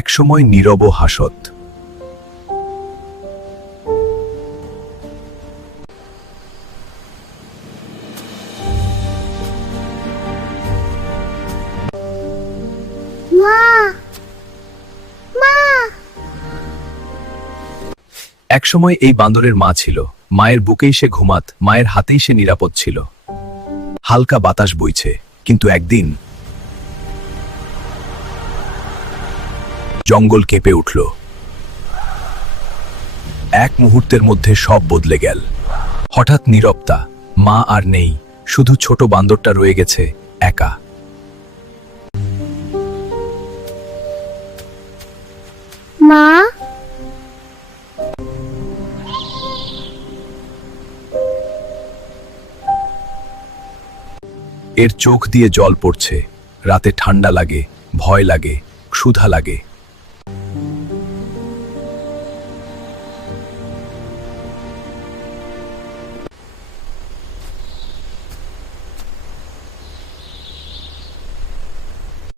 একসময় নীরব হাসত। মা, মা। একসময় এই বান্দরের মা ছিল। মায়ের বুকেই সে ঘুমাত, মায়ের হাতেই সে নিরাপদ ছিল। হালকা বাতাস বইছে, কিন্তু একদিন জঙ্গল কেঁপে উঠল। এক মুহূর্তের মধ্যে সব বদলে গেল। হঠাৎ নীরবতা, মা আর নেই, শুধু ছোট বান্দরটা রয়ে গেছে একা। মা, এর চোখ দিয়ে জল পড়ছে। রাতে ঠান্ডা লাগে, ভয় লাগে, ক্ষুধা লাগে।